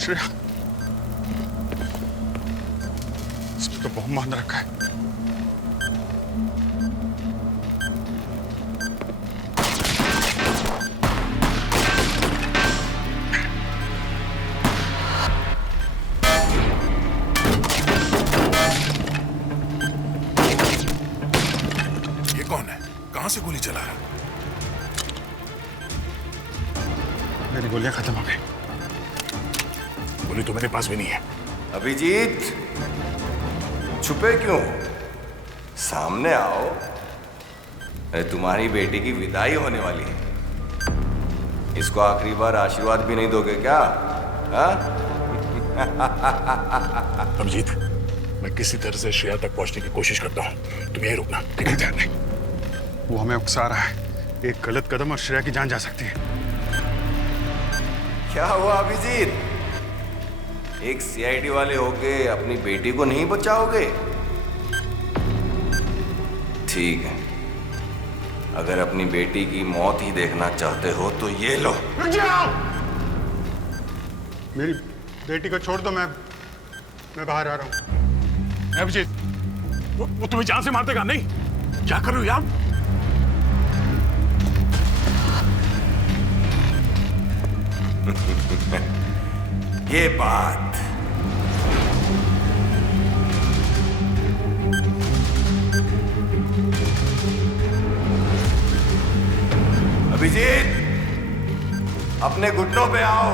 श्रेया, इसमें तो बम बांध रखा है। ये कौन है? कहां से गोली चला रहा? मेरी गोलियां खत्म हो गई। गोली तो मेरे पास भी नहीं है। अभिजीत, छुपे क्यों? सामने आओ। तुम्हारी बेटी की विदाई होने वाली है। इसको आखिरी बार आशीर्वाद भी नहीं दोगे क्या? हाँ? अभिजीत, मैं किसी तरह से श्रेया तक पहुंचने की कोशिश करता हूँ। तुम यहीं रुकना, ठीक है? ध्यान नहीं। वो हमें उकसा रहा है। एक गलत कदम और श्रेया की जान जा सकती है। क्या हुआ अभिजीत? एक सीआईडी वाले होके अपनी बेटी को नहीं बचाओगे? ठीक है, अगर अपनी बेटी की मौत ही देखना चाहते हो तो ये लो। रुक जाओ! मेरी बेटी को छोड़ दो, मैं बाहर आ रहा हूँ। अभिजीत, वो तुम्हें जान से मार देगा। नहीं, क्या कर रहे हो यार? ये बात अभिजीत, अपने घुटनों पे आओ।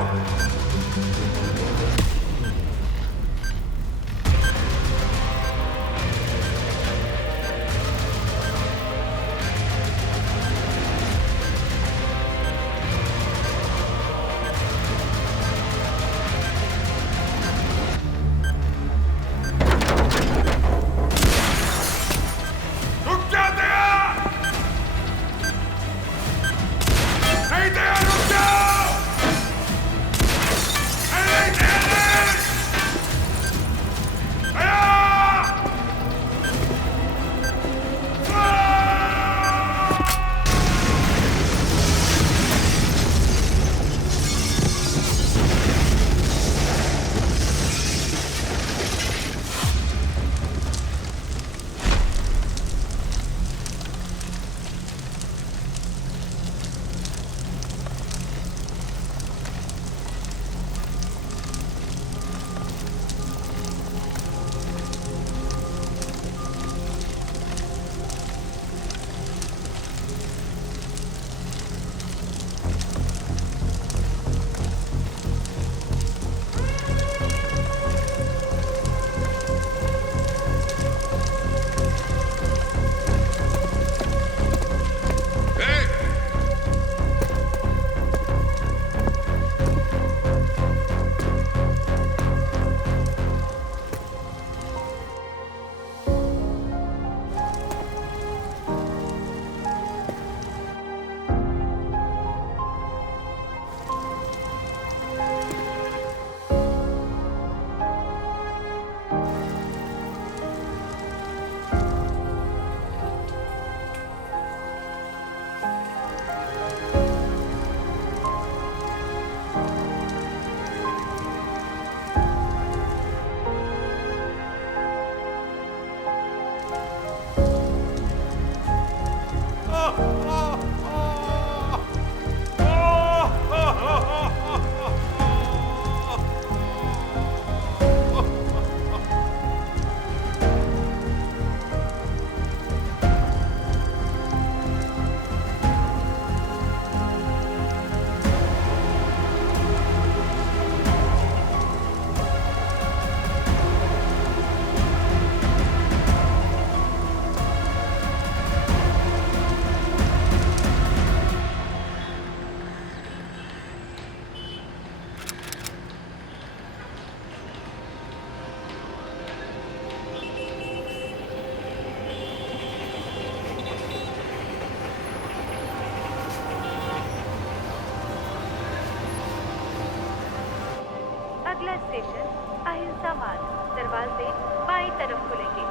अगला स्टेशन अहिंसा मार्ग, दरवाजे बाईं तरफ खुलेंगे।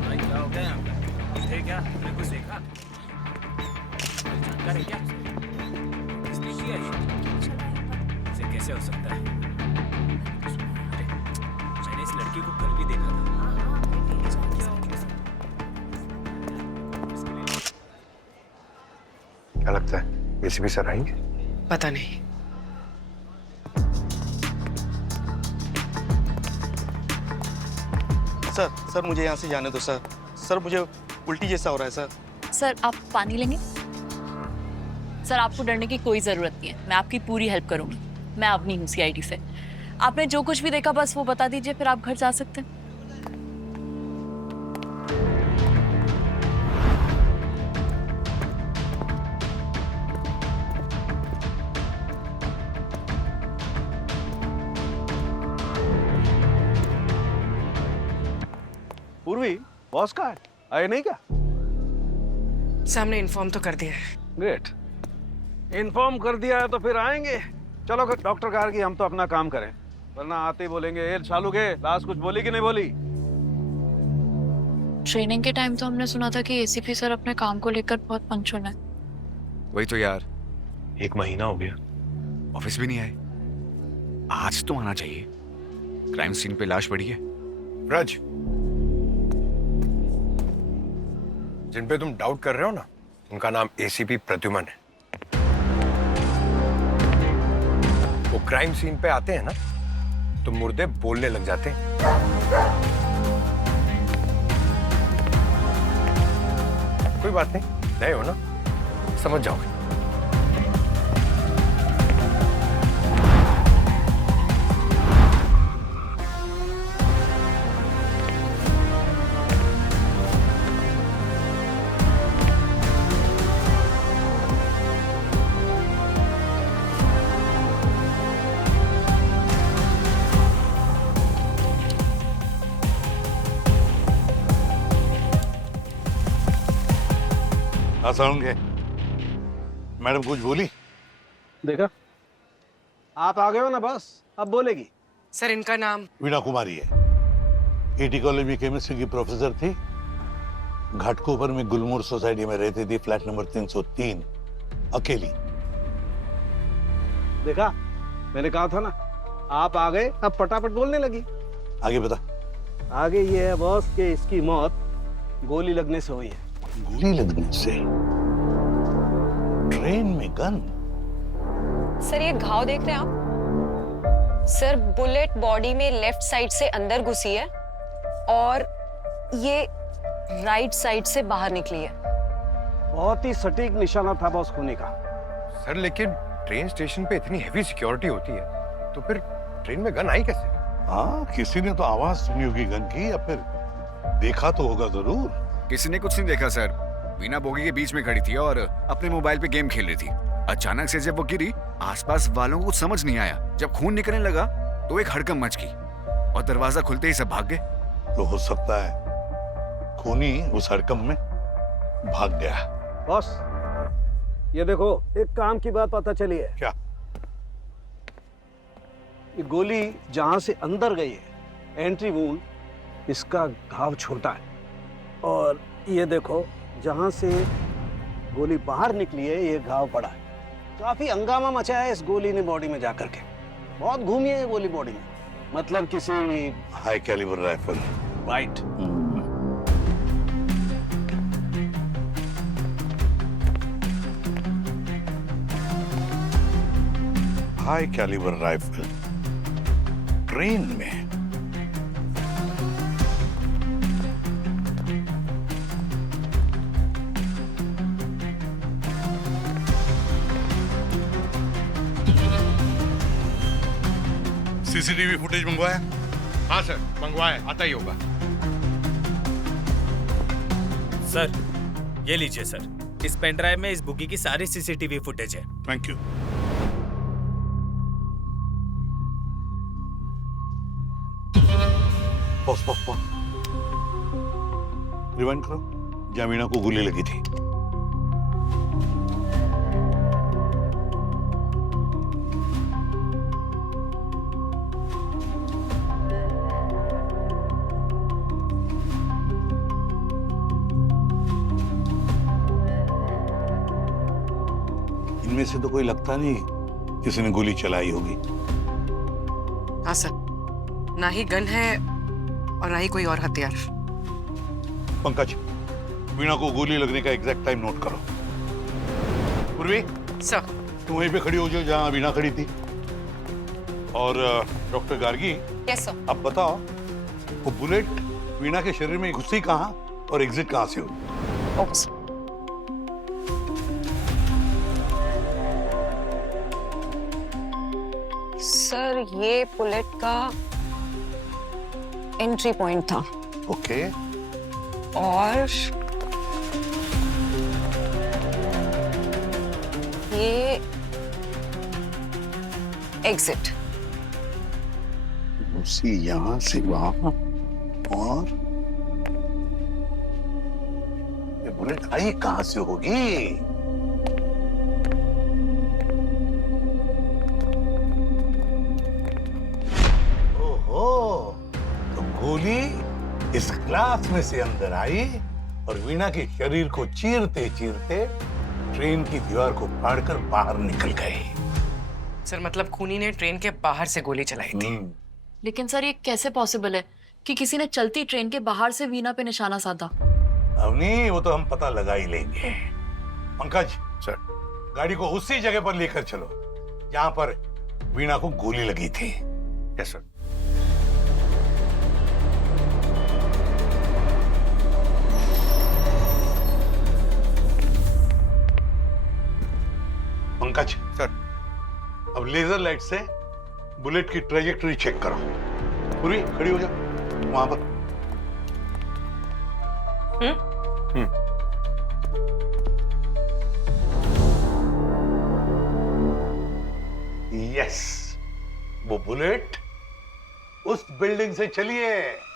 भाई क्या हो गया यहाँ पे? क्या तुमने कुछ देखा? जानकारी क्या? घुसी है ऐसे कैसे हो सकता है? अरे मैंने इस लड़की को कल भी देखा था। क्या लगता है एसीपी सर आएंगे? पता नहीं। सर मुझे यहाँ से जाने दो सर। सर मुझे उल्टी जैसा हो रहा है सर। सर आप पानी लेंगे? सर आपको डरने की कोई ज़रूरत नहीं है, मैं आपकी पूरी हेल्प करूंगी। मैं अवनी हूँ CID से। आपने जो कुछ भी देखा बस वो बता दीजिए, फिर आप घर जा सकते हैं। पूर्वी बॉस कहाँ है? आए नहीं क्या? सामने इन्फॉर्म तो कर दिया है। ग्रेट, इन्फॉर्म कर दिया है तो फिर आएंगे। चलो डॉक्टर कहा कि हम तो अपना काम करें, वरना आते ही बोलेंगे ए चालू के लास्ट कुछ बोली कि नहीं बोली। ट्रेनिंग के टाइम तो हमने सुना था कि ACP सर अपने काम को लेकर बहुत पंक्चुअल है। वही तो यार, 1 महीना हो गया, ऑफिस भी नहीं आए। आज तो आना चाहिए। क्राइम सीन पे लाश पड़ी है। ब्रज, जिन पे तुम डाउट कर रहे हो ना, उनका नाम ACP प्रद्युमन है। वो क्राइम सीन पे आते हैं ना तो मुर्दे बोलने लग जाते हैं। कोई बात नहीं, नए हो ना, समझ जाओगे। होंगे। मैडम कुछ बोली? देखा, आप आ गए हो ना बस, अब बोलेगी। सर इनका नाम वीणा कुमारी है। AT कॉलेज में केमिस्ट्री की प्रोफेसर थी। घाटकोपर में गुलमोहर सोसाइटी में रहती थी, फ्लैट नंबर 303, अकेली। देखा, मैंने कहा था ना, आप आ गए, अब फटाफट बोलने लगी। आगे बता। आगे ये है बॉस कि इसकी मौत गोली लगने से हुई है। गोली लगने से? ट्रेन में गन? सर ये घाव देख रहे हैं आप? सर बुलेट बॉडी में लेफ्ट साइड से अंदर घुसी है और ये राइट साइड से बाहर निकली है। बहुत ही सटीक निशाना था बॉस खूनी का। सर लेकिन ट्रेन स्टेशन पे इतनी हेवी सिक्योरिटी होती है तो फिर ट्रेन में गन आई कैसे? हाँ, किसी ने तो आवाज सुनी होगी गन की, या फिर देखा तो होगा जरूर। किसी ने कुछ नहीं देखा सर। वीणा बोगी के बीच में खड़ी थी और अपने मोबाइल पे गेम खेल रही थी। अचानक से जब वो गिरी, आसपास वालों को कुछ समझ नहीं आया। जब खून निकलने लगा तो एक हड़कंप मच गई और दरवाजा खुलते ही सब भाग गए। तो हो सकता है खूनी उस हड़कंप में भाग गया। बॉस ये देखो, एक काम की बात पता चली है। क्या? ये गोली जहां से अंदर गई है, एंट्री वूंड, इसका घाव छोटा है, और ये देखो जहां से गोली बाहर निकली है, ये घाव बड़ा है। काफी हंगामा मचा है इस गोली ने बॉडी में जाकर के। बहुत घूमी है ये गोली बॉडी में, मतलब किसी high calibre rifle. Right. High calibre rifle train में? CCTV फुटेज मंगवाया? हाँ सर, मंगवाया, आता ही होगा। सर ये लीजिए सर, इस पेन ड्राइव में इस बुकी की सारी CCTV फुटेज है। Thank you. पॉज। रिवाइंड करो। जहाँ वीणा को गोली लगी थी। इनमें से तो कोई लगता नहीं किसी ने गोली चलाई होगी। हाँ सर, ना ही गन है और ना ही कोई और हथियार। पंकज, वीणा को गोली लगने का एग्जैक्ट टाइम नोट करो। पूर्वी, सर तुम वहीं पे खड़ी हो जाओ जहां वीणा खड़ी थी। और डॉक्टर गार्गी, यस सर। अब बताओ वो बुलेट वीणा के शरीर में घुसी कहाँ और एग्जिट कहाँ से हुई? Okay sir. सर ये बुलेट का एंट्री पॉइंट था। ओके। और ये एग्जिट। उसी यहां से वहां, और ये बुलेट आई कहां से होगी? ओहो, तो गोली इस ग्लास में से अंदर आई और वीणा के शरीर को चीरते चीरते ट्रेन की दीवार को फाड़कर बाहर निकल गई। सर मतलब खूनी ने ट्रेन के बाहर से गोली चलाई थी। लेकिन सर ये कैसे पॉसिबल है कि किसी ने चलती ट्रेन के बाहर से वीणा पे निशाना साधा? अवनी, वो तो हम पता लगा ही लेंगे। पंकज सर, गाड़ी को उसी जगह पर लेकर चलो जहां पर वीणा को गोली लगी थी। Yes sir. पंकज सर, अब लेजर लाइट से बुलेट की ट्रेजेक्टरी चेक करो। पूरी खड़ी हो जा वहां पर। यस, वो बुलेट उस बिल्डिंग से चली है।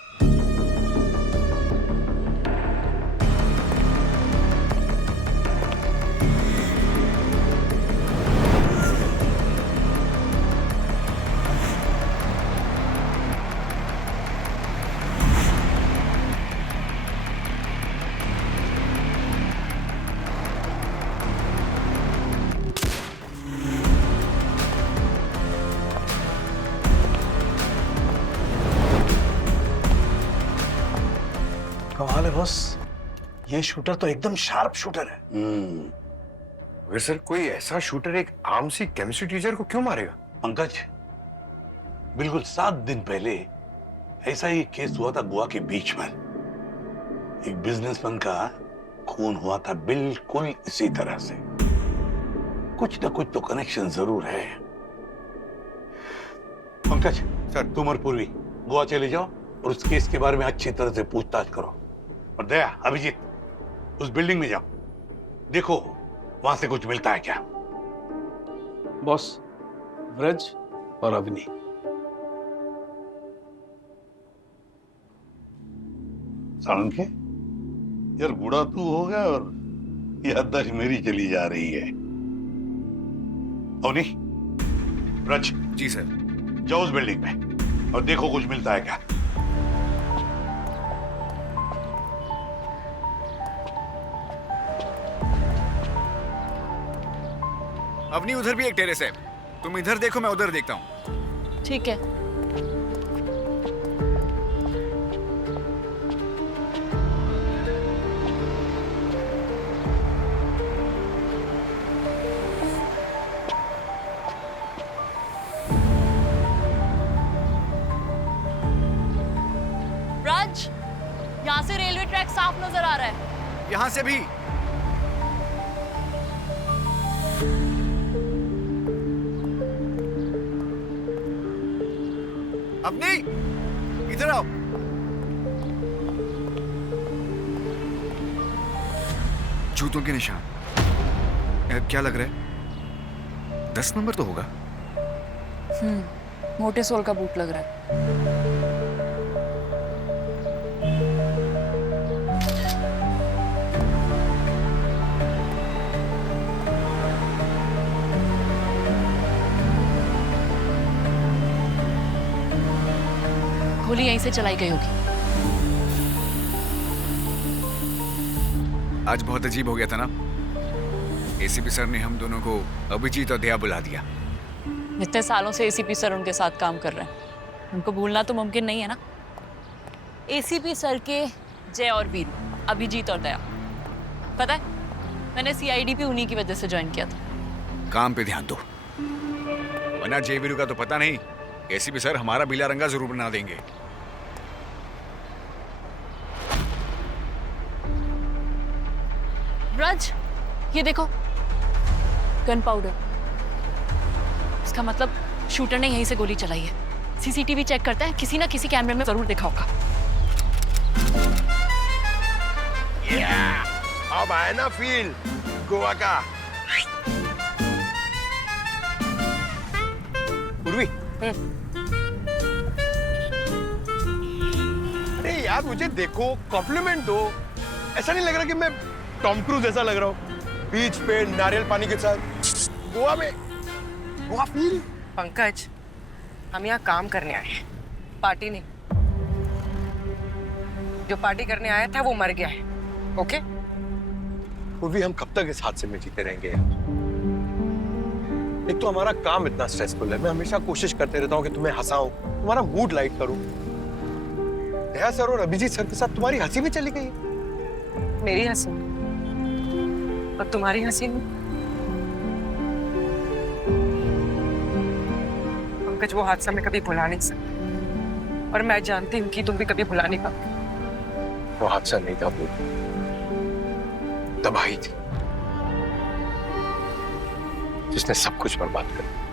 कमाल है बॉस, ये शूटर तो एकदम शार्प शूटर है। मगर सर कोई ऐसा शूटर एक आम सी केमिस्ट्री टीचर को क्यों मारेगा? पंकज, बिल्कुल 7 दिन पहले ऐसा ही केस हुआ था गोवा के बीच में। एक बिजनेसमैन का खून हुआ था बिल्कुल इसी तरह से। कुछ ना कुछ तो कनेक्शन जरूर है। पंकज सर, तुम और पूर्वी गोवा चले जाओ और उस केस के बारे में अच्छी तरह से पूछताछ करो। और दया, अभिजीत, उस बिल्डिंग में जाओ, देखो वहां से कुछ मिलता है क्या। बॉस, ब्रज और अवनी। सालुंखे, यार बूढ़ा तू हो गया और याददाश्त मेरी चली जा रही है। अवनी, ब्रज। जी सर। जाओ उस बिल्डिंग में और देखो कुछ मिलता है क्या। अवनी, उधर भी एक टेरेस है, तुम इधर देखो, मैं उधर देखता हूँ। ठीक है। राज, यहाँ से रेलवे ट्रैक साफ नजर आ रहा है। यहाँ से भी। अवनी, इधर आओ। जूतों के निशान, क्या लग रहा है? 10 नंबर तो होगा। मोटे सोल का बूट लग रहा है। गोली यहीं से चलाई गई होगी। आज बहुत अजीब हो गया था ना। एसीपी सर ने हम दोनों को अभिजीत और दया बुला दिया। इतने सालों से एसीपी सर उनके साथ काम कर रहे हैं, उनको भूलना तो मुमकिन नहीं है ना। एसीपी सर के जय और वीरू, अभिजीत और दया, पता है मैंने सीआईडी भी उन्हीं की वजह से ज्वाइन किया था। काम पे ध्यान दो, वरना जय वीरू का तो पता नहीं, एसीपी सर हमारा पीला रंगा जरूर बना देंगे। ब्रज, ये देखो गन पाउडर। इसका मतलब शूटर ने यहीं से गोली चलाई है। सीसीटीवी चेक करते हैं, किसी ना किसी कैमरे में जरूर देखा होगा। अब आए ना फील गोवा का। उर्वी, अरे यार मुझे देखो, कॉम्प्लीमेंट दो। ऐसा नहीं लग रहा कि मैं टॉम क्रूज जैसा लग रहा हूँ बीच पे नारियल पानी के साथ गोवा में। गोवा फील। पंकज, हम यहाँ काम करने आए हैं, पार्टी नहीं। जो पार्टी करने आया था वो मर गया है, ओके? उर्वी, हम कब तक इस हादसे में जीते रहेंगे यार? एक तो हमारा काम इतना स्ट्रेसफुल है, मैं हमेशा कोशिश करते रहता हूँ कि तुम्हें हंसाऊं, तुम्हारा मूड लाइट करूं। दया सर और अभिजीत सर के साथ तुम्हारी हंसी भी चली गई। मेरी हंसी और तुम्हारी हंसी में पंकज, वो हादसा मैं कभी भुला नहीं सकती, और मैं जानती हूँ कि तुम भी कभी भुला नहीं पाओगे। वो हादसा नहीं था, वो तबाही थी जिसने सब कुछ बर्बाद कर दिया।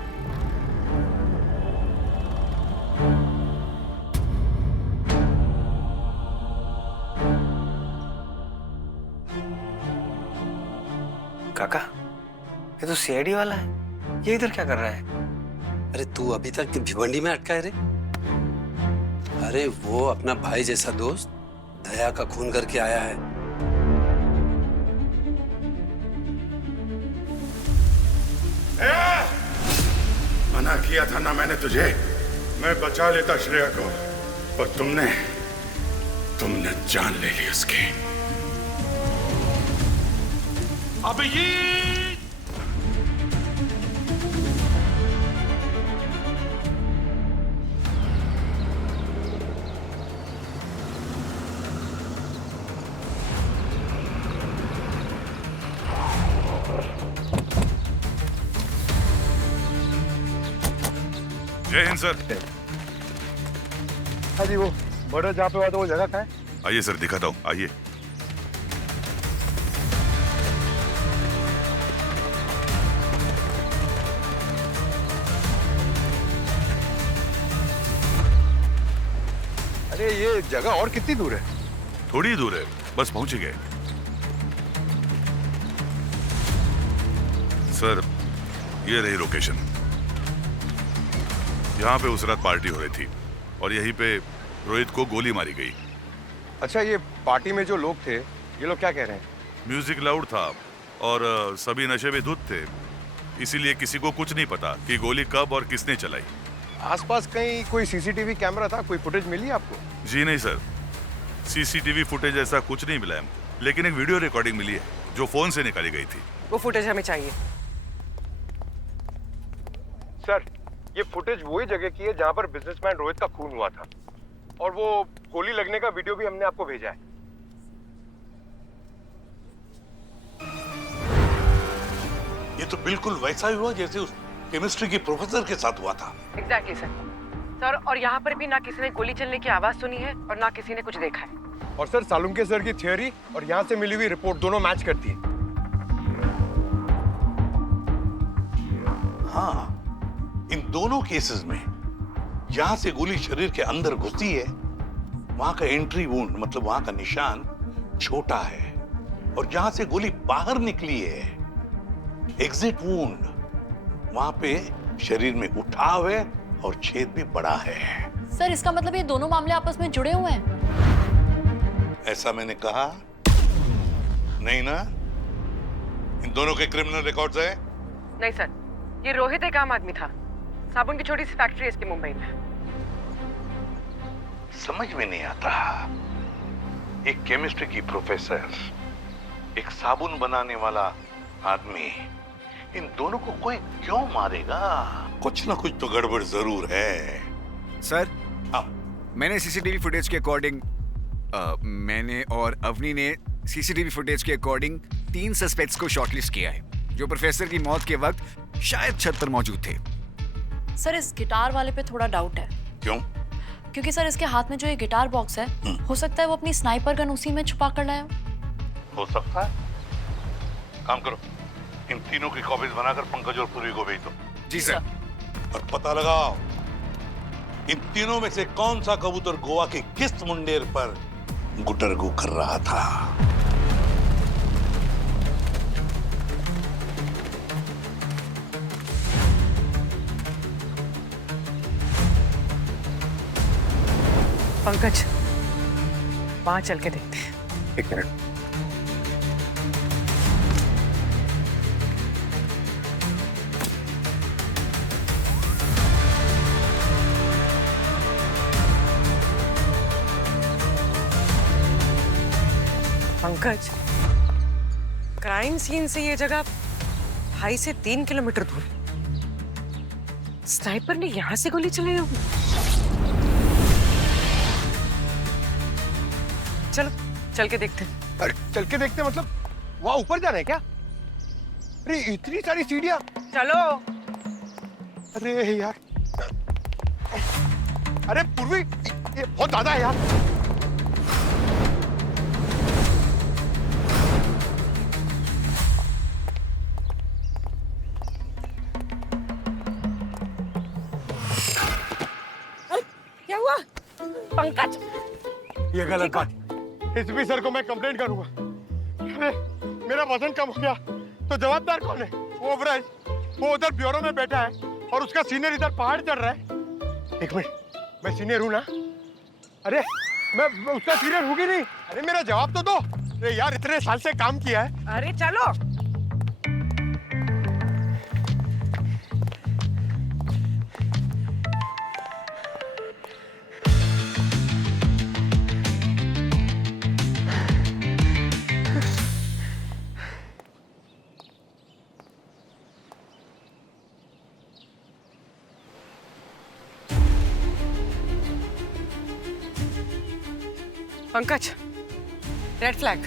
काका, ये तो सीआईडी वाला है, ये इधर क्या कर रहा है? अरे तू अभी तक भिवंडी में अटका है रे? अरे वो अपना भाई जैसा दोस्त दया का खून करके आया है। मना किया था ना मैंने तुझे, मैं बचा लेता श्रेया को, और तुमने जान ले ली उसकी। अभिजीत! जय हिंद सर। हाँ जी, वो मर्डर जहाँ पे हुआ था वो जगह कहाँ है? आइए सर, दिखाता हूँ, आइए। अरे ये जगह और कितनी दूर है? थोड़ी दूर है, बस पहुंच ही गए। सर, ये रही लोकेशन। यहाँ पे उस रात पार्टी हो रही थी और यहीं पे रोहित को गोली मारी गई। अच्छा, ये पार्टी में जो लोग थे, ये लोग क्या कह रहे हैं? म्यूजिक लाउड था और सभी नशे में धुत थे, इसीलिए किसी को कुछ नहीं पता कि गोली कब और किसने चलाई। आसपास कहीं कोई सीसीटीवी कैमरा था, कोई फुटेज मिली आपको? जी नहीं सर, सीसीटीवी फुटेज ऐसा कुछ नहीं मिला है, लेकिन एक वीडियो रिकॉर्डिंग मिली है जो फोन से निकाली गई थी। वो फुटेज हमें चाहिए। सर, ये फुटेज वही जगह की है जहां पर बिजनेसमैन रोहित का खून हुआ था, और वो गोली लगने का वीडियो भी हमने आपको भेजा है। ये तो बिल्कुल वैसा ही हुआ जैसे उस केमिस्ट्री की प्रोफेसर के साथ हुआ था। एग्जैक्टली सर, और यहाँ पर भी ना किसी ने गोली चलने की आवाज सुनी है और ना किसी ने कुछ देखा है। और सर, सालुंके सर की थियोरी और यहाँ से मिली हुई रिपोर्ट दोनों मैच करती है। हाँ, इन दोनों केसेस में जहां से गोली शरीर के अंदर घुसी है वहां का एंट्री वुंड, मतलब वहां का निशान छोटा है, और जहां से गोली बाहर निकली है एग्जिट वुंड, वहां पे शरीर में उठाव है और छेद भी बड़ा है। सर, इसका मतलब ये दोनों मामले आपस में जुड़े हुए हैं? ऐसा मैंने कहा नहीं ना। इन दोनों के क्रिमिनल रिकॉर्ड्स है? नहीं सर, ये रोहित एक आम आदमी था, साबुन की छोटी सी फैक्ट्री है इसकी मुंबई में। समझ में नहीं आता, एक केमिस्ट्री की प्रोफेसर, एक साबुन बनाने वाला आदमी, इन दोनों को कोई क्यों मारेगा? कुछ ना कुछ तो गड़बड़ जरूर है। सर, हाँ। मैंने सीसीटीवी फुटेज के अकॉर्डिंग मैंने और अवनी ने सीसीटीवी फुटेज के अकॉर्डिंग 3 सस्पेक्ट्स को शॉर्टलिस्ट किया है, जो प्रोफेसर की मौत के वक्त शायद छत पर मौजूद थे। सर, इस गिटार वाले पे थोड़ा डाउट है। क्यों? क्योंकि सर इसके हाथ में जो ये गिटार बॉक्स है, हो सकता है वो अपनी स्नाइपर गन उसी में छुपा कर लाया हो सकता है। काम करो, इन तीनों की कॉपीज बनाकर पंकज और पूर्वी को भेज दो। जी सर। और पता लगाओ इन तीनों में से कौन सा कबूतर गोवा के किस मुंडेर पर गुटरगू कर रहा था। पंकज, वहां चल के देखते हैं। एक मिनट। पंकज, क्राइम सीन से ये जगह 2.5 से 3 किलोमीटर दूर। स्नाइपर ने यहां से गोली चलाई होगी। चलो चल के देखते हैं। अरे चल के देखते हैं मतलब वहां ऊपर जाना है क्या? अरे इतनी सारी सीढ़ियां। चलो। अरे यार, अरे पूर्वी, ये बहुत ज्यादा है यार। क्या हुआ पंकज? ये गलत बात। एसपी सर को मैं कंप्लेंट करूंगा। अरे मेरा वजन कम हो गया तो जवाबदार कौन है? वो ब्रज, वो उधर ब्यूरो में बैठा है और उसका सीनियर इधर पहाड़ चढ़ रहा है। एक मिनट, मैं सीनियर हूं ना? अरे मैं उसका सीनियर हूँ कि नहीं? अरे मेरा जवाब तो दो। अरे यार, इतने साल से काम किया है। अरे चलो। Pankaj, red flag.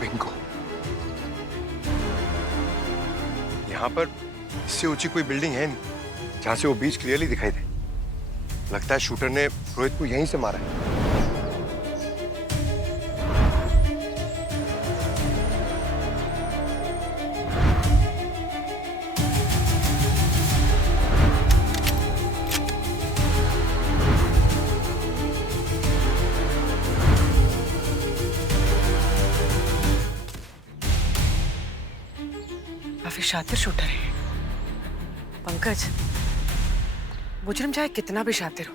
बिंगो। यहाँ पर इससे ऊंची कोई बिल्डिंग है नहीं जहां से वो बीच क्लियरली दिखाई दे। लगता है शूटर ने रोहित को यहीं से मारा है। काफी शातिर शूटर है पंकज। मुजरिम चाहे कितना भी शातिर हो,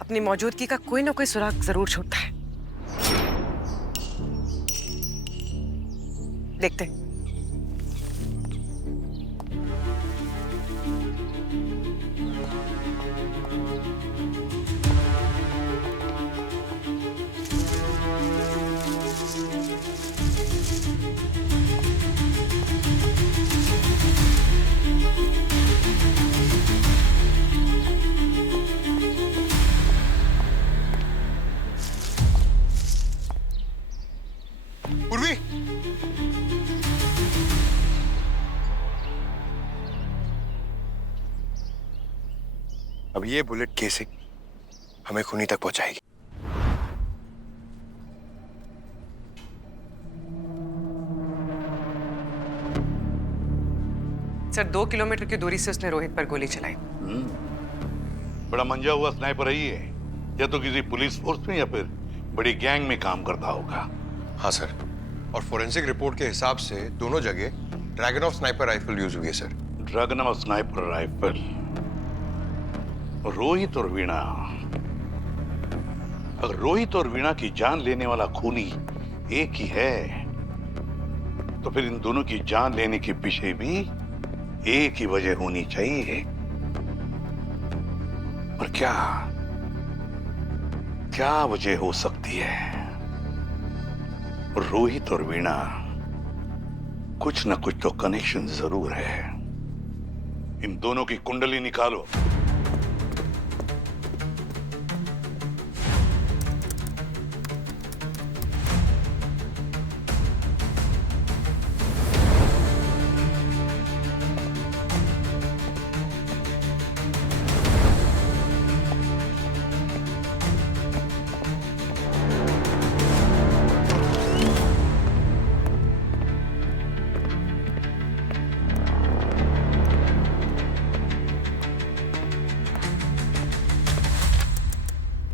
अपनी मौजूदगी का कोई ना कोई सुराग जरूर छोड़ता है। देखते हैं। पूर्वी, अब ये बुलेट केसिंग हमें खूनी तक पहुंचाएगी। सर, 2 किलोमीटर की दूरी से उसने रोहित पर गोली चलाई। बड़ा मंजा हुआ स्नाइपर है ये, या तो किसी पुलिस फोर्स में या फिर बड़ी गैंग में काम करता होगा। हाँ सर, और फोरेंसिक रिपोर्ट के हिसाब से दोनों जगह ड्रैगन स्नाइपर राइफल यूज हुई है sir. Dragon sniper rifle. Rohit और वीणा, अगर रोहित और वीणा की जान लेने वाला खूनी एक ही है तो फिर इन दोनों की जान लेने के पीछे भी एक ही वजह होनी चाहिए। और क्या क्या वजह हो सकती है? रोहित और वीणा कुछ ना कुछ तो कनेक्शन जरूर है। इन दोनों की कुंडली निकालो।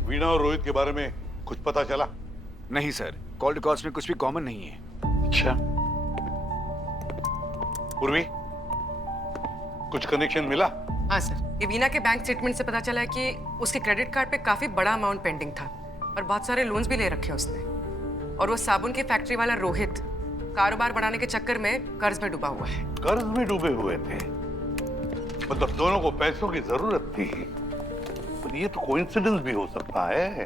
वीणा और रोहित के बारे में कुछ पता चला? नहीं सर, कॉल रिकॉर्ड्स में कुछ भी कॉमन नहीं है। अच्छा, पूर्वी कुछ कनेक्शन मिला? हाँ सर, ये वीना के बैंक स्टेटमेंट से पता चला है कि उसके क्रेडिट कार्ड पे काफी बड़ा अमाउंट पेंडिंग था और बहुत सारे लोन्स भी ले रखे उसने। और वो साबुन की फैक्ट्री वाला रोहित कारोबार बढ़ाने के चक्कर में कर्ज में डूबा हुआ है। कर्ज में डूबे हुए थे? मतलब दोनों को पैसों की जरूरत थी। पर ये तो कोइंसिडेंस भी हो सकता है।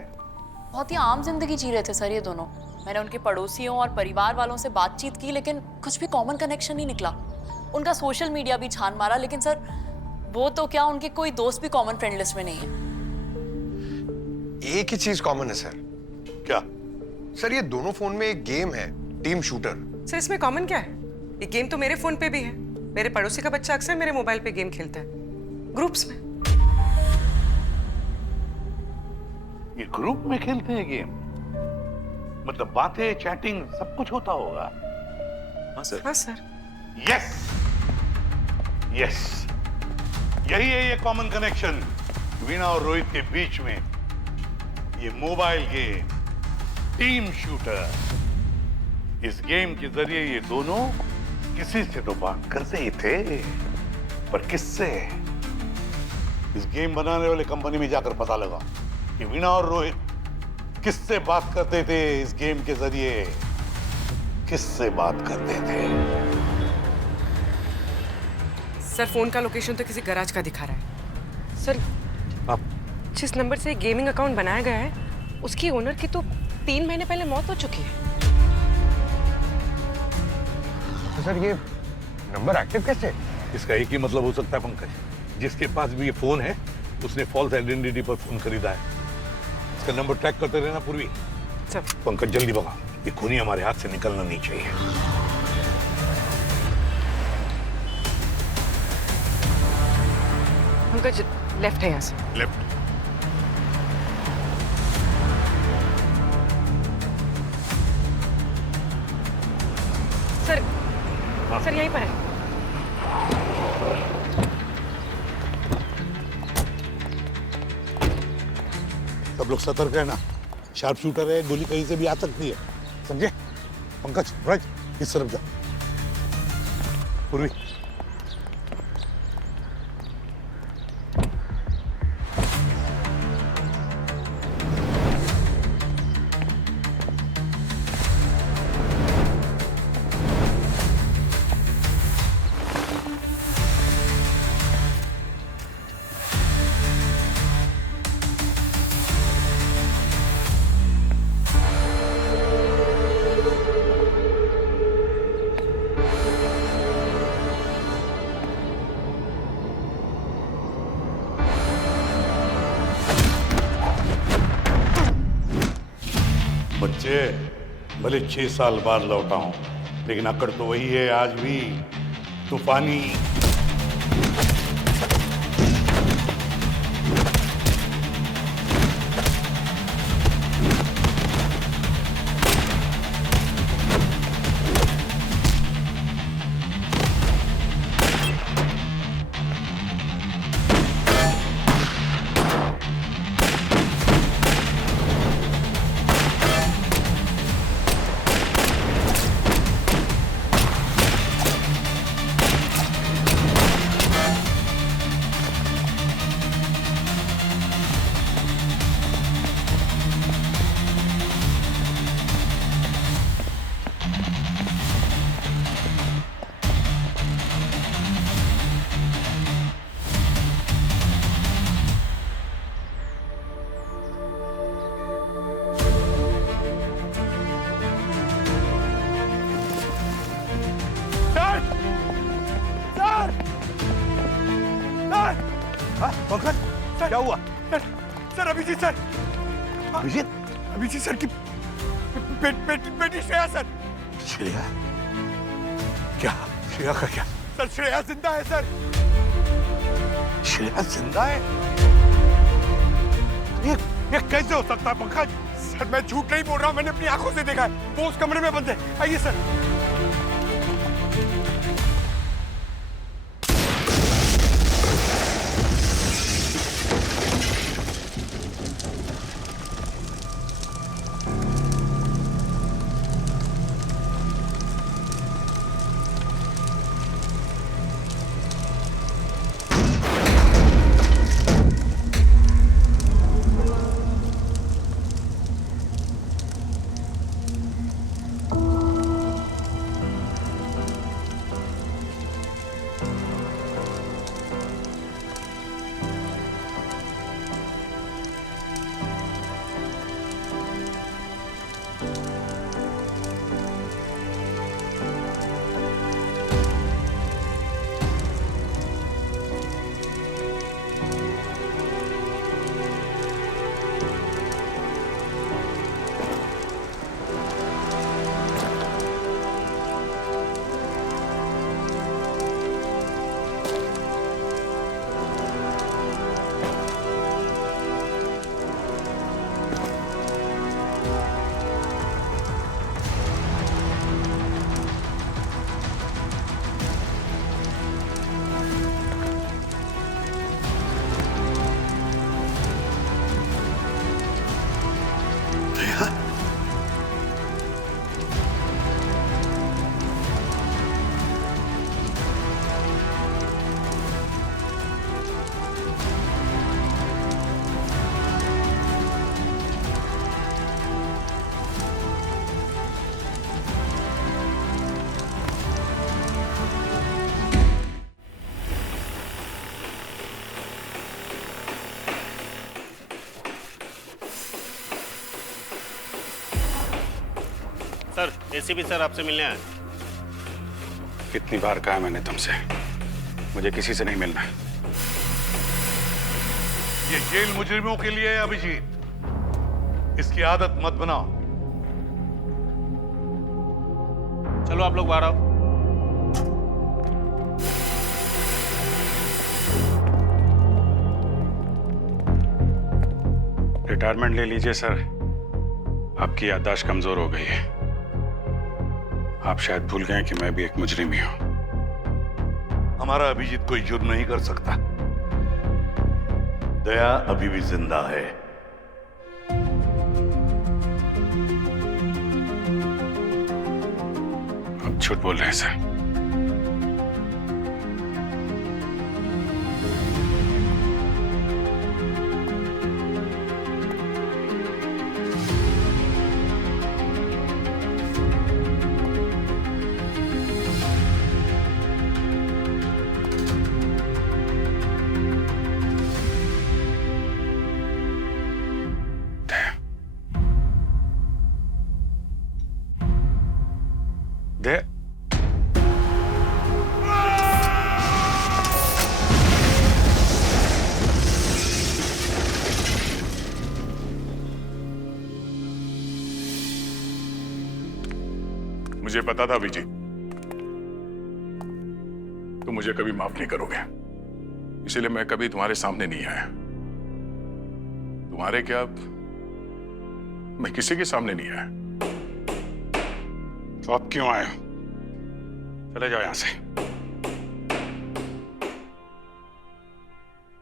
बहुत ही आम जिंदगी जी रहे थे सर ये दोनों। मैंने उनके पड़ोसियों और परिवार वालों से बातचीत की, लेकिन कुछ भी कॉमन कनेक्शन नहीं निकला। उनका सोशल मीडिया भी छान मारा, लेकिन सर वो तो क्या, उनके कोई दोस्त भी कॉमन फ्रेंड लिस्ट में नहीं है। एक ही चीज कॉमन है सर। क्या? सर ये दोनों फोन में एक गेम है, टीम शूटर। सर इसमें कॉमन क्या है? ये गेम तो मेरे फोन पे भी है। मेरे पड़ोसी का बच्चा अक्सर मेरे मोबाइल पे गेम खेलता है, ग्रुप्स में। ये ग्रुप में खेलते हैं गेम? मतलब बातें, चैटिंग सब कुछ होता होगा। हाँ सर। हाँ सर। यस यस, यही है ये कॉमन कनेक्शन वीणा और रोहित के बीच में। ये मोबाइल गेम, टीम शूटर। इस गेम के जरिए ये दोनों किसी से तो बात करते ही थे, पर किससे? इस गेम बनाने वाले कंपनी में जाकर पता लगा कि वीणा और रोहित किससे बात करते थे। इस गेम के जरिए किससे बात करते थे? सर फोन का लोकेशन तो किसी गैराज का दिखा रहा है। सर जिस नंबर से गेमिंग अकाउंट बनाया गया है उसकी ओनर की तो 3 महीने पहले मौत हो चुकी है। तो सर ये नंबर एक्टिव कैसे? इसका एक ही मतलब हो सकता है पंकज, जिसके पास भी ये फोन है उसने फॉल्स आइडेंटिटी पर फोन खरीदा है। इसका नंबर ट्रैक करते रहना पूर्वी। सर। पंकज जल्दी भगा, ये खूनी हमारे हाथ से निकलना नहीं चाहिए। पंकज लेफ्ट है यहाँ से। लेफ्ट। सर सर यहीं पर है। सब लोग सतर्क रहना, शार्प शूटर है, गोली कहीं से भी आ सकती है, समझे? पंकज राइट, इस तरफ जा। पूर्वी। बच्चे, भले 6 साल बाद लौटा हूं, लेकिन अकड़ तो वही है आज भी, तूफानी। क्या हुआ? Sir Abhijeet sir, Abhijeet Abhijeet sir की बेटी श्रेया सर। श्रेया? क्या? श्रेया का क्या? सर श्रेया जिंदा है सर। श्रेया जिंदा है? ये कैसे हो सकता है पंकज? सर मैं झूठ नहीं बोल रहा हूँ, मैंने अपनी आंखों से देखा है। वो उस कमरे में बंद है। आइए सर। सर एसीपी सर आपसे मिलने आए। कितनी बार कहा मैंने तुमसे, मुझे किसी से नहीं मिलना। ये जेल मुजरिमों के लिए है अभिजीत, इसकी आदत मत बनाओ। चलो आप लोग बाहर आओ। रिटायरमेंट ले लीजिए सर, आपकी याददाश्त कमजोर हो गई है। आप शायद भूल गए कि मैं भी एक मुजरिम ही हूं। हमारा अभिजीत कोई जुर्म नहीं कर सकता। दया अभी भी जिंदा है। आप झूठ बोल रहे हैं सर। दे मुझे पता था विजय, तुम मुझे कभी माफ नहीं करोगे, इसलिए मैं कभी तुम्हारे सामने नहीं आया। तुम्हारे क्या, मैं किसी के सामने नहीं आया। तो आप क्यों आए हो? चले जाओ यहां से।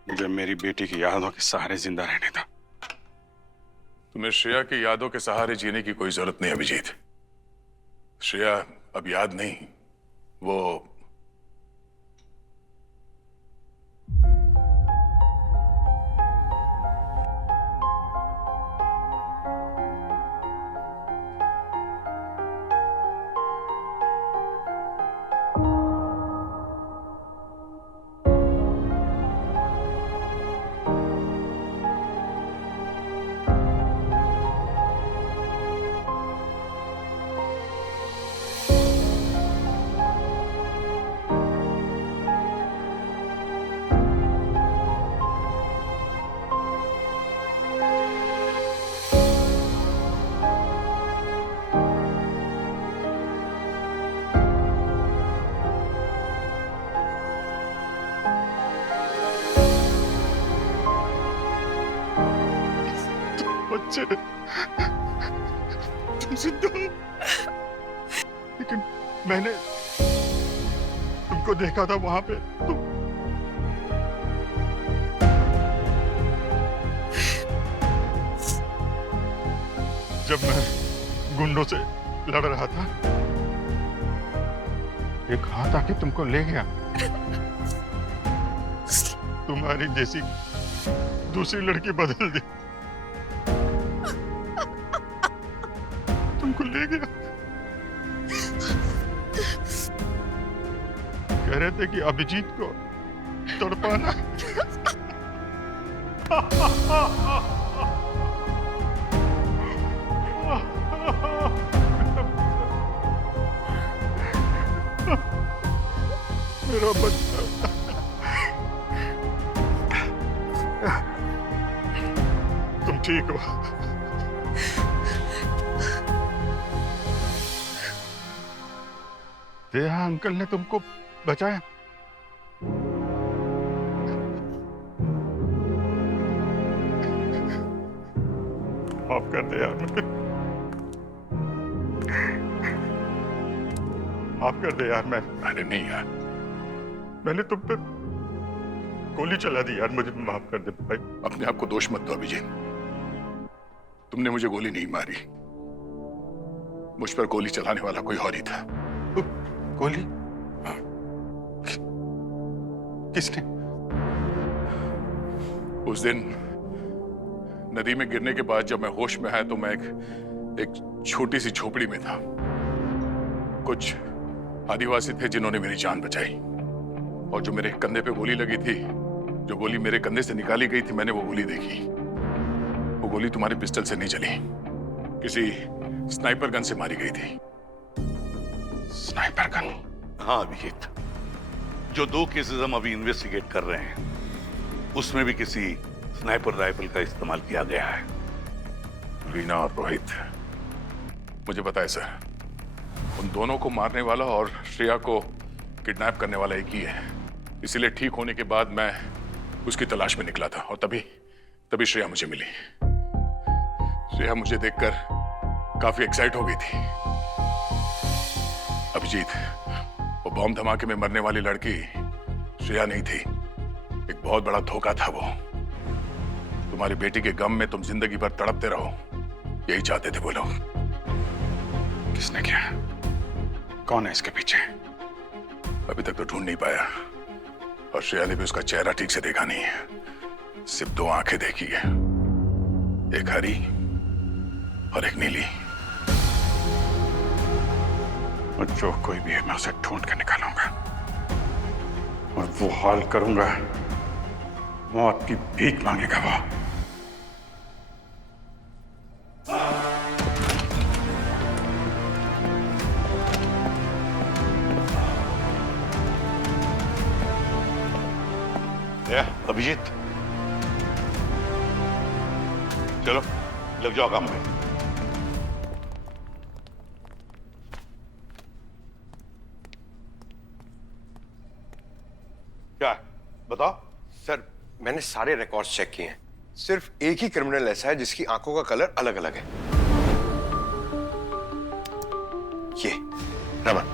मुझे मेरी बेटी की यादों के सहारे जिंदा रहने था। तुम्हें श्रेया की यादों के सहारे जीने की कोई जरूरत नहीं अभिजीत। श्रेया अब याद नहीं, वो बच्चे तुम जिंदा हो, लेकिन मैंने तुमको देखा था वहां पे। तुम जब मैं गुंडों से लड़ रहा था, एक हाथ आके तुमको ले गया। तुम्हारी जैसी दूसरी लड़की बदल दी, तुमको ले गया। कह रहे थे कि अभिजीत को तड़पाना। मेरा बच्चा, तुम ठीक हो? दया अंकल ने तुमको बचाया। माफ कर दे यार, माफ कर दे यार। मैं अरे नहीं यार, मैंने तुम पे गोली चला दी यार, मुझे माफ कर दे भाई। अपने आप को दोष मत दो अभिजीत, तुमने मुझे गोली नहीं मारी, मुझ पर गोली चलाने वाला कोई और ही था। गोली? किसने? उस दिन नदी में गिरने के बाद जब मैं होश में आया तो मैं एक छोटी सी झोपड़ी में था। कुछ आदिवासी थे जिन्होंने मेरी जान बचाई, और जो मेरे कंधे पे गोली लगी थी, जो गोली मेरे कंधे से निकाली गई थी, मैंने वो गोली देखी। वो गोली तुम्हारे पिस्टल से नहीं चली, किसी स्नाइपर गन से मारी गई थी। Sniper gun? हाँ अभिजीत, जो 2 केसेस हम अभी इन्वेस्टिगेट कर रहे हैं, उसमें भी किसी स्नाइपर राइफल का इस्तेमाल किया गया है। रीना और रोहित, मुझे पता है सर, उन दोनों को मारने वाला और श्रेया को किडनैप करने वाला एक ही है। इसीलिए ठीक होने के बाद मैं उसकी तलाश में निकला था, और तभी श्रेया मुझे मिली। श्रेया मुझे देखकर काफी एक्साइट हो गई थी। अभिजीत, वो बॉम्ब धमाके में मरने वाली लड़की श्रेया नहीं थी, एक बहुत बड़ा धोखा था वो। तुम्हारी बेटी के गम में तुम जिंदगी भर तड़पते रहो, यही चाहते थे वो लोग। किसने किया? कौन है इसके पीछे? अभी तक तो ढूंढ नहीं पाया, और श्रेया ने भी उसका चेहरा ठीक से देखा नहीं है। सिर्फ 2 आंखें देखी है, एक हरी और एक नीली। और जो कोई भी है मैं उसे ढूंढ कर निकालूंगा, और वो हाल करूंगा, मौत की भीख मांगेगा वो। अभिजीत, चलो लग जाओ काम में। क्या बताओ? सर, मैंने सारे रिकॉर्ड्स चेक किए हैं, सिर्फ एक ही क्रिमिनल ऐसा है जिसकी आंखों का कलर अलग अलग है। ये रमन।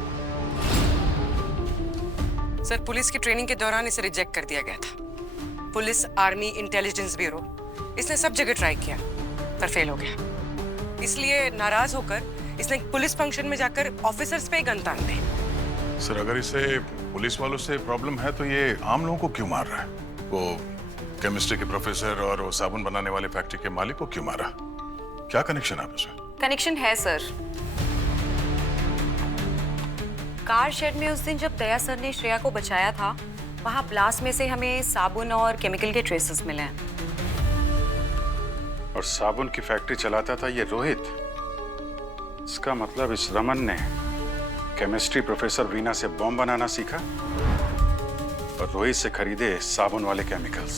सर, पुलिस की ट्रेनिंग के दौरान इसे रिजेक्ट कर दिया गया था। पुलिस, आर्मी, इंटेलिजेंस ब्यूरो, इसने सब जगह ट्राई किया पर फेल हो गया। इसलिए नाराज होकर इसने पुलिस फंक्शन में जाकर ऑफिसर्स पे गन तान दी। सर, अगर इसे पुलिस वालों से प्रॉब्लम है तो ये आम लोगों को क्यों मार रहा है? वो केमिस्ट्री के प्रोफेसर और वो साबुन बनाने वाले फैक्ट्री के मालिक को क्यों मारा? क्या कनेक्शन है आपस में? कनेक्शन है सर। कार शेड में उस दिन जब दया सर ने श्रेया को बचाया था, वहां ब्लास्ट में से हमें साबुन और केमिकल के ट्रेसेस मिले हैं। और साबुन की फैक्ट्री चलाता था ये रोहित। इसका मतलब इस रमन ने केमिस्ट्री प्रोफेसर वीना से बॉम्ब बनाना सीखा और रोहित से खरीदे साबुन वाले केमिकल्स।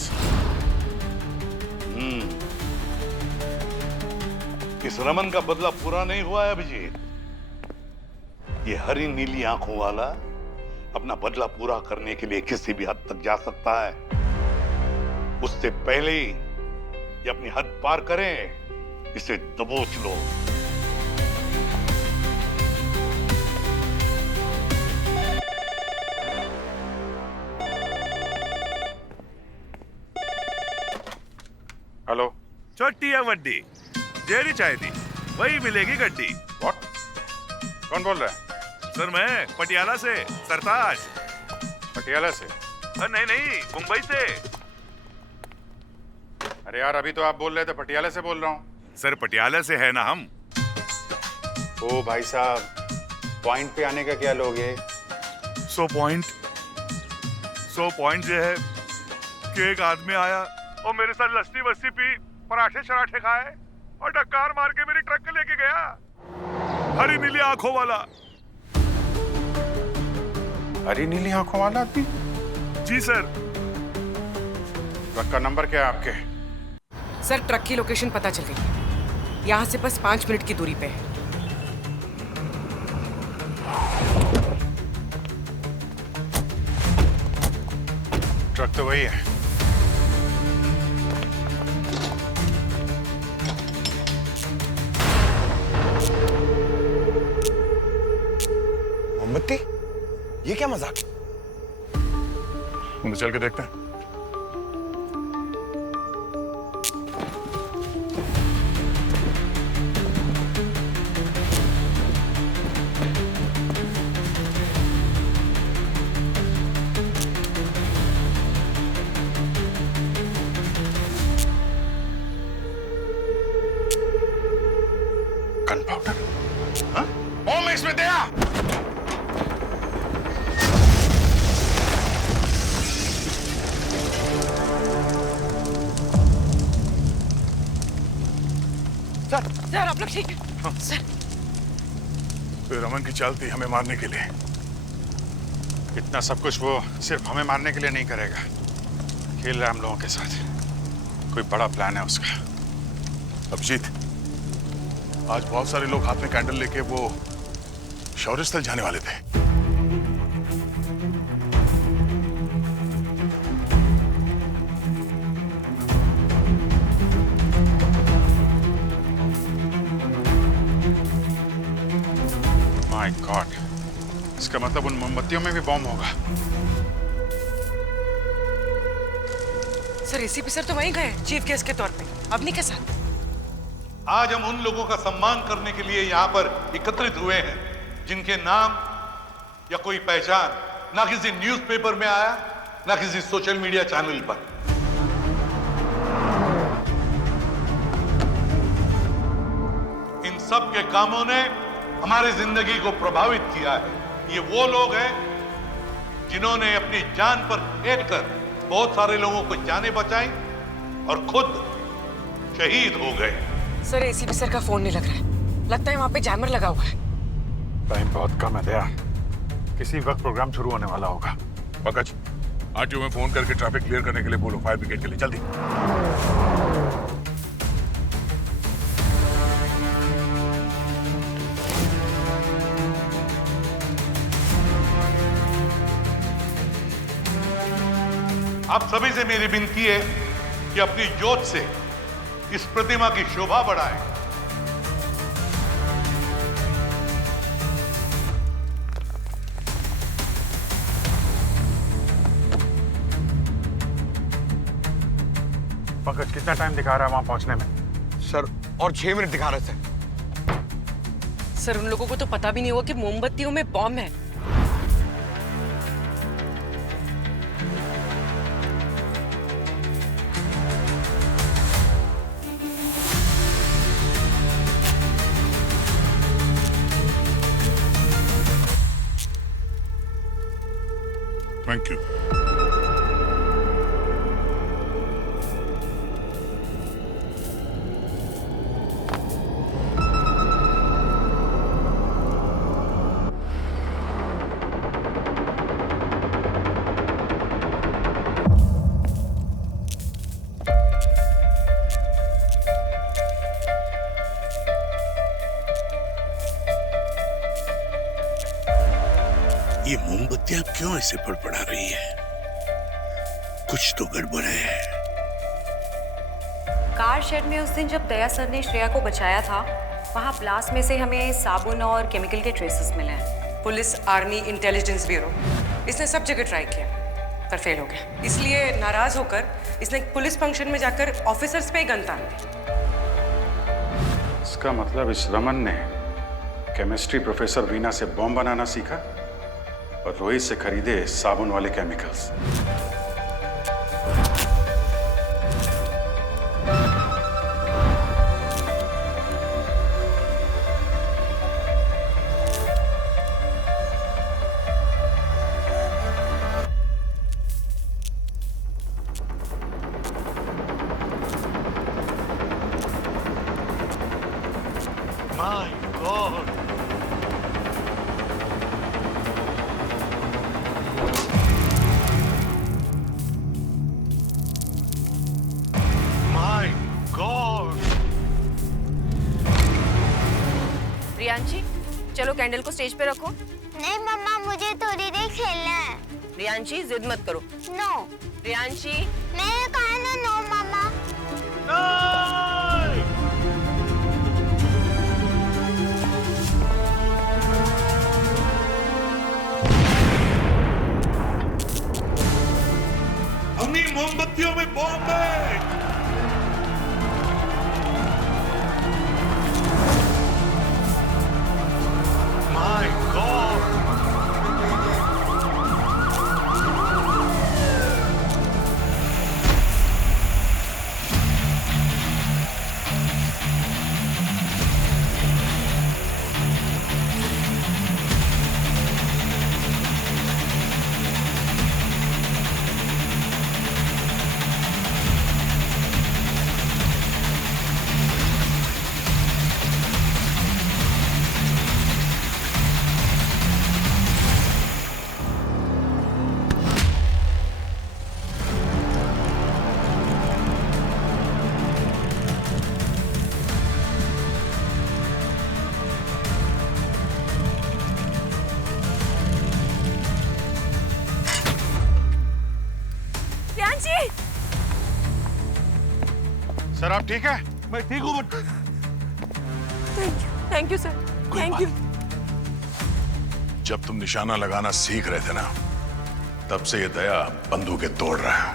इस रमन का बदला पूरा नहीं हुआ है अभिजीत। ये हरी नीली आंखों वाला अपना बदला पूरा करने के लिए किसी भी हद तक जा सकता है। उससे पहले ही ये अपनी हद पार करें इसे दबोच लो। हेलो। छोटी या वड्डी, जेरी चाय दी, वही मिलेगी गड्डी। व्हाट? कौन बोल रहा है? सर मैं पटियाला से, सरताज। पटियाला से? नहीं नहीं, मुंबई से। अरे यार, अभी तो आप बोल रहे थे पटियाला से बोल रहा हूँ। सर पटियाला से है ना हम। ओ भाई साहब, पॉइंट पे आने का क्या लोगे? 100 पॉइंट जो है कि एक आदमी आया और मेरे साथ लस्सी वस्सी पी, पराठे शराठे खाए और डकार मार के मेरी ट्रक लेके गया। हरी नीली आंखों वाला। हरी नीली आंखों वाला आदमी? जी सर। ट्रक का नंबर क्या है आपके? सर ट्रक की लोकेशन पता चल गई, यहाँ से बस 5 मिनट की दूरी पे है। ट्रक तो वही है। मोमबत्ती? ये क्या मजाक? उन्हें चल के देखते हैं। Gun powder? हाँ? ओम इसमें दया! सर आप लोग ठीक है? हाँ। सर तो रमन की चाल थी हमें मारने के लिए। इतना सब कुछ वो सिर्फ हमें मारने के लिए नहीं करेगा, खेल रहा है हम लोगों के साथ। कोई बड़ा प्लान है उसका। अभिजीत, आज बहुत सारे लोग हाथ में कैंडल लेके वो शौर्य स्थल जाने वाले थे। माय गॉड, इसका मतलब उन मोमबत्तियों में भी बॉम्ब होगा। सर एसीपी सर तो वहीं गए चीफ गेस्ट के तौर पे, अवनी के साथ। आज हम उन लोगों का सम्मान करने के लिए यहाँ पर एकत्रित हुए हैं जिनके नाम या कोई पहचान ना किसी न्यूज़पेपर में आया, ना किसी सोशल मीडिया चैनल पर। इन सब के कामों ने हमारी जिंदगी को प्रभावित किया है। ये वो लोग हैं जिन्होंने अपनी जान पर खेल कर बहुत सारे लोगों को जानें बचाई और खुद शहीद हो गए। सर एसीपी सर का फोन नहीं लग रहा है, लगता है वहां पे जैमर लगा हुआ है। टाइम बहुत कम है दया, किसी वक्त प्रोग्राम शुरू होने वाला होगा। पंकज, आरटीओ में फोन करके ट्रैफिक क्लियर करने के लिए बोलो, फायर ब्रिगेड के लिए जल्दी। आप सभी से मेरी विनती है कि अपनी जोत से इस प्रतिमा की शोभा बढ़ाएं। पंकज, कितना टाइम दिखा रहा है वहां पहुंचने में? सर और 6 मिनट दिखा रहे थे। सर उन लोगों को तो पता भी नहीं हुआ कि मोमबत्तियों में बॉम्ब है। Thank you. ये मोमबत्तियां क्यों ऐसे फड़फड़ा रही है? कुछ तो गड़बड़ है। कार शेड में उस दिन जब दया सर ने श्रेया को बचाया था, वहाँ ब्लास्ट में से हमें साबुन और केमिकल के ट्रेसेस मिले हैं। पुलिस, आर्मी, इंटेलिजेंस ब्यूरो, इसने सब जगह ट्राई किया पर फेल हो गया। इसलिए नाराज होकर इसने एक पुलिस फंक्शन में जाकर ऑफिसर्स पे ही गन तान दी। इसका मतलब इस रमन ने केमिस्ट्री प्रोफेसर वीना से बॉम्ब बनाना सीखा और रोहित से खरीदे साबुन वाले chemicals. My God! My God! Riyanshi, चलो कैंडल को स्टेज पे रखो। नहीं मम्मा, मुझे थोड़ी देर खेलना है। रियांशी, जिद मत करो। नो। रियांशी, मैं कहा ना नो मम्मा। अपनी मोमबत्तियों में बॉम्ब है। My God! सर आप ठीक है? मैं ठीक हूँ but thank you sir, thank you. जब तुम निशाना लगाना सीख रहे थे ना, तब से ये दया बंदूकें तोड़ रहा है।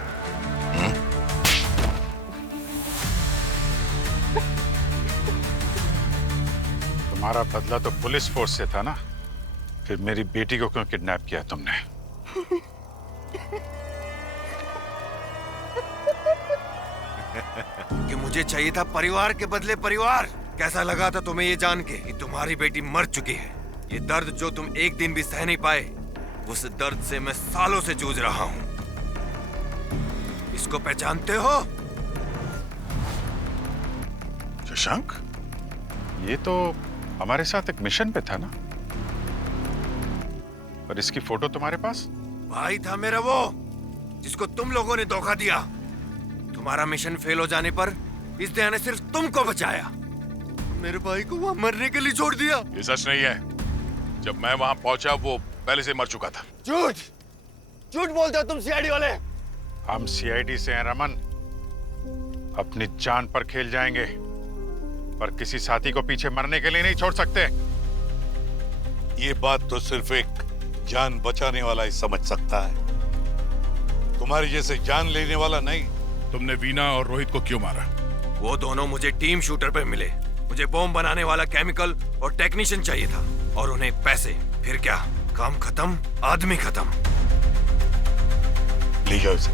तुम्हारा बदला तो पुलिस फोर्स से था ना, फिर मेरी बेटी को क्यों किडनैप किया तुमने? कि मुझे चाहिए था परिवार के बदले परिवार। कैसा लगा था तुम्हें ये जान के कि तुम्हारी बेटी मर चुकी है? ये दर्द जो तुम एक दिन भी सह नहीं पाए, उस दर्द से मैं सालों से जूझ रहा हूं। इसको पहचानते हो? शशांक, ये तो हमारे साथ एक मिशन पे था ना, और इसकी फोटो तुम्हारे पास? भाई था मेरा वो, जिसको तुम लोगों ने धोखा दिया। तुम्हारा मिशन फेल हो जाने पर इस दया ने सिर्फ तुमको बचाया, मेरे भाई को वहां मरने के लिए छोड़ दिया। ये सच नहीं है। जब मैं वहां पहुंचा वो पहले से मर चुका था। झूठ झूठ बोलते हो तुम सीआईडी वाले। हम सीआईडी से हैं रमन, अपनी जान पर खेल जाएंगे, पर किसी साथी को पीछे मरने के लिए नहीं छोड़ सकते। ये बात तो सिर्फ एक जान बचाने वाला ही समझ सकता है, तुम्हारे जैसे जान लेने वाला नहीं। तुमने वीना और रोहित को क्यों मारा? वो दोनों मुझे टीम शूटर पे मिले। मुझे बॉम्ब बनाने वाला केमिकल और टेक्नीशियन चाहिए था, और उन्हें पैसे। फिर क्या, काम खत्म, आदमी खत्म। ले जाओ इसे।